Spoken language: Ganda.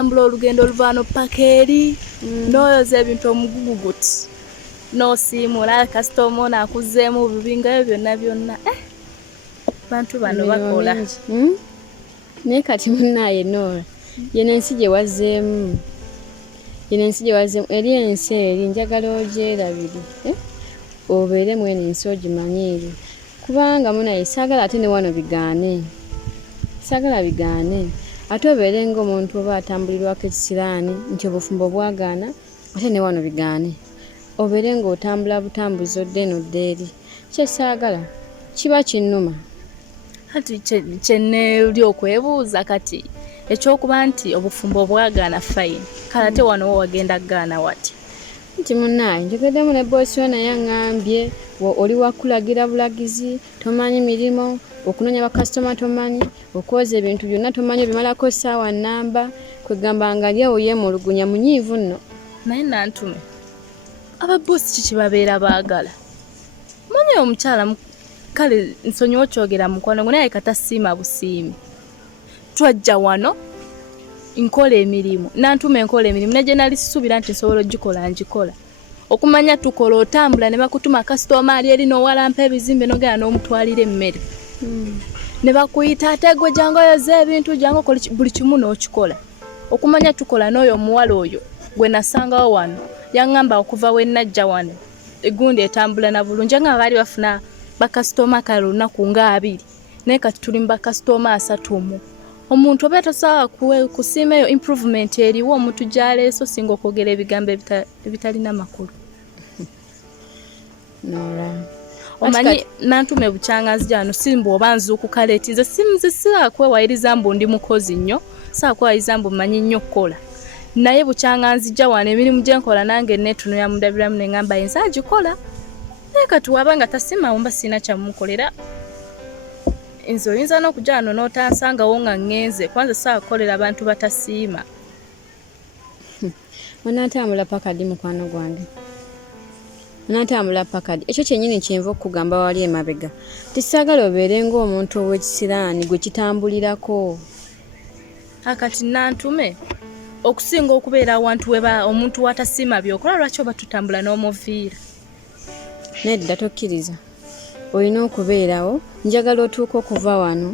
ambula olugendo oluvano pakeri noyoza ebintu omugugu guti nosimula customer nakuzeemu bibingayo byonna bantu bano bakola naye kati munnaye Norah yene ensi gye wazzeemu eri ensi eri njagala ogyerabire obeere mwene ensi ogimanyiire kubanga munnaye saagala ate ne wano bigaane ate obeere ng'omuntu oba atambulirwako ekisiraani nti obufumbo bwagaana ate ne wano bigaane obeere ng'otambula butambuzi odde n'odda eri kyesaagala kiba kinnuma kati kyenneeri okwebuuza kati ekyokuba nti obufumbo bwagaana fine kale ate wano wo wagenda gaana wati nti munnaye njogeddemu ne boosi we naye aŋŋambye oli wakulagira bulagizi tomanyi mirimu okunoonya bakasitoma tomanyi okwoza ebintu byonna tomanyi obimalako essaawa nnamba kwegamba nga lyawo yeemulugunya munyiivu nno naye nantume ababoosi kiki babeera baagala manyi omukyala kale nsonyiwa okyogera mukwano gwe naye katasiima busiimi twajja wano nkola emirimu nantume nkola emirimu ne gye nali sisuubira nti nsobola ogikola ngikola okumanya tukola otambula ne bakutuma kasitoma ali eri n'owalampa ebizimbe n'ogenda n'omutwalira emmere ne bakuyita ate gwe jangu oyoza ebintu jangu buli kimu n'okikola okumanya tukola n'oyo omuwala oyo gwe nasangawo wano yaŋŋamba okuva we najja wano egundi etambula na bulungi nga baali bafuna bakasitoma kale olunaku nga 2 naye kati tuli mu bakasitoma 3 omuntu oba tosobola kusiimayo improvement eriwo omuntu gy'aleese osinga okwogera ebigambo ebitalina makulu Norah omanyi nantume bukyangazi gyano simba oba nzuukuka leeti nze simuzisira kwewayiriza mbu ndi mukozi nnyo saa kwewayiriza mbu mmanyi nnyo kukola naye bukyangazi gya wano emirimu gye nkola nange neetunula mundabiramu ne ŋŋamba yinza agikola naye kati waba nga tasiimawo mba sirina kyamukolera nze oyinza n'okujja wano n'otansangawo nga ŋŋenze kwanza saakolera abantu batasiima onaatambula pakadi mukwano gwange onaatambula pakadi ekyo kyennyini kyenva okugamba wali emabega tisaagala obeere ng'omuntu ow'ekisiraani gwe kitambulirako akati nantume okusinga okubeera awantu weba omuntu watasiima byokola lwaki oba tutambula n'omuviira nedda tokkiriza olina okubeerawo njagala otuuka okuva wano